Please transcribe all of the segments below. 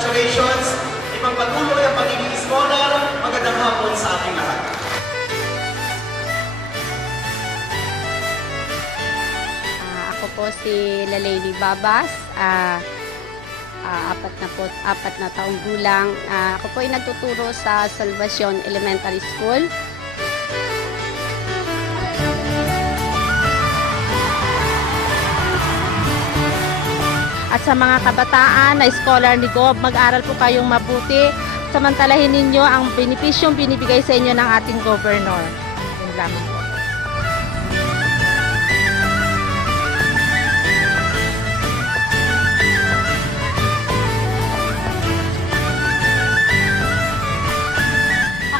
congratulations. Ipagpatuloy ang pagiging scholar. Magandang hapon sa ating lahat. Ako po si Lalady Babas. 4 na taong gulang. Ako po ay nagtuturo sa Salvacion Elementary School. At sa mga kabataan na scholar ni Gob, mag-aral po kayong mabuti. Samantalahin ninyo ang benepisyong binibigay sa inyo ng ating governor. Yun lamang po.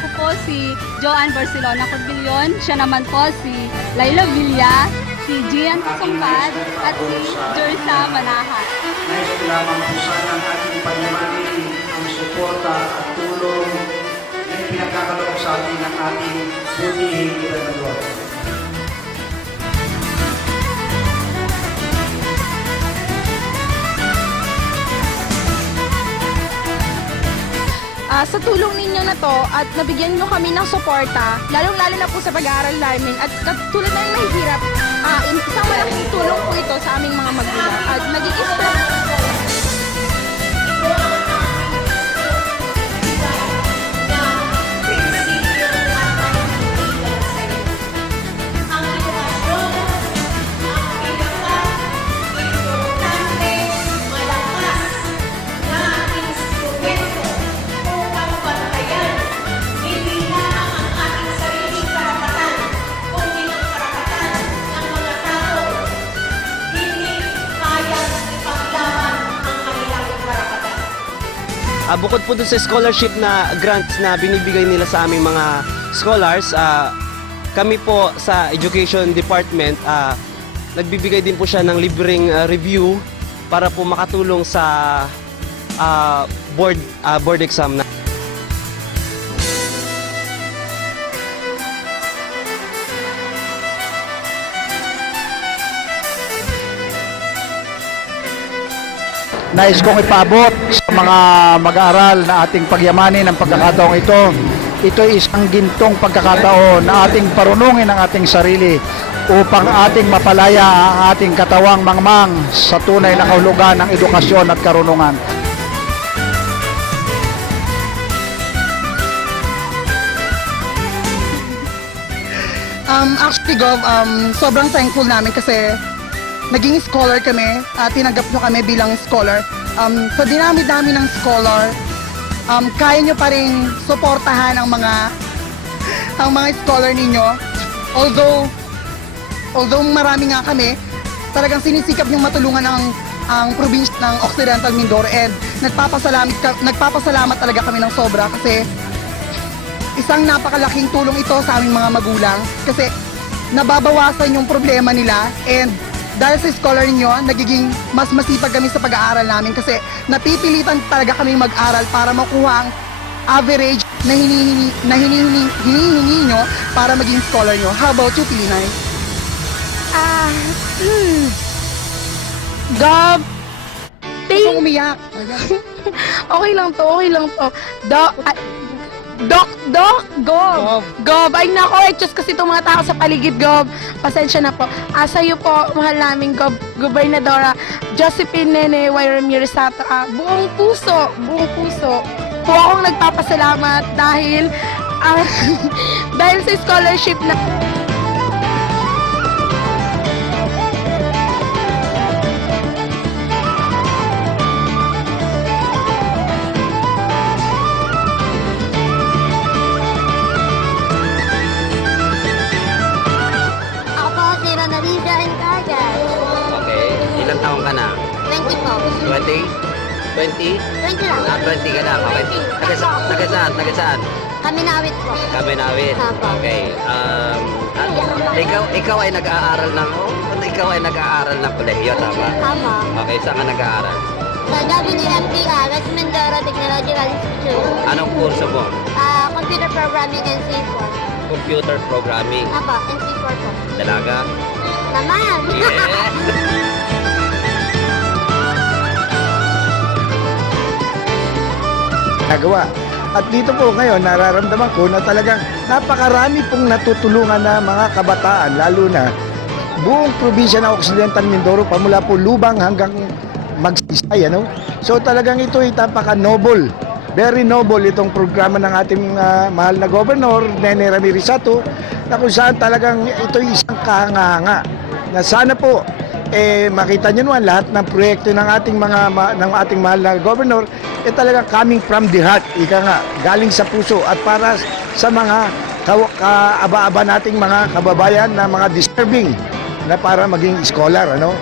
Ako po si Joanne Barcelona Corbillion. Siya naman po si Laila Villa, si Gian Kasongpad, at si Jersa Manahat. Nais ko lamang po sana ang ating pagmamahal, ang suporta at tulong na pinagkakaloob sa atin ng ating bunihing gobernador. Sa tulong ninyo na to at nabigyan nyo kami ng suporta, lalong-lalo na po sa pag-aaral namin at katulad na yung mahihirap, isang malaking tulong po ito sa aming mga magulang at nag-i-stress. Bukod po dun sa scholarship na grants na binibigay nila sa aming mga scholars, kami po sa Education Department, nagbibigay din po siya ng libreng review para po makatulong sa board exam na. Nais kong ipabot sa mga mag-aaral na ating pagyamanin ang pagkakataong ito. Ito ay isang gintong pagkakataon na ating parunungin ang ating sarili upang ating mapalaya ang ating katawang mangmang sa tunay na kahulugan ng edukasyon at karunungan. Actually, Gov, sobrang thankful namin kasi naging scholar kami, tinanggap nyo kami bilang scholar. Sa dinami-dami ng scholar, kaya nyo pa rin suportahan ang mga scholar ninyo. Although marami nga kami, talagang sinisikap nyo matulungan ang probinsya ng Occidental Mindoro and nagpapasalamat talaga kami ng sobra kasi isang napakalaking tulong ito sa aming mga magulang kasi nababawasan yung problema nila and dahil sa scholar ninyo, nagiging mas masipag kami sa pag-aaral namin kasi napipilitan talaga kami mag-aral para makuha ang average na hinihingi nyo para maging scholar nyo. How about you, Pilinay? Gov, Gusto umiyak. okay lang to. Gov. Ay nako, Diyos kasi itong mga tao sa paligid, Gov. Pasensya na po. Sa'yo po, mahal namin, Gobernadora Josephine Nene Y. Ramirez Sata. Buong puso po akong nagpapasalamat dahil sa scholarship na... Ilang taong ka na? 20 po. 20? 20? 20 lang. 20 ka lang, okay. Taga saan? Kaminawit po. Kaminawit. Apo. Okay. Ikaw ay nag-aaral ng kolehiyo, tama? Tama. Okay, saan ka nag-aaral? Sa WNPR, West Mindoro Technological Institute. Anong kurso mo? Computer Programming and C4. Computer Programming. Apo, and C4 po. Dalaga? Naman! Yes! ginagawa. At dito po ngayon, nararamdaman ko na talagang napakarami pong natutulungan na mga kabataan, lalo na buong probinsya ng Occidental Mindoro, pamula po Lubang hanggang Magsaysay, ano? So talagang ito ay napaka-noble, very noble itong programa ng ating mahal na Governor, Nene Ramirez Sato, na kung saan talagang ito ay isang kahanga-hanga na sana po makita nyo naman lahat ng proyekto ng ating mahal na Governor talagang coming from the heart, ika nga, galing sa puso at para sa mga kaaba-aba nating mga kababayan na mga deserving na para maging scholar, ano?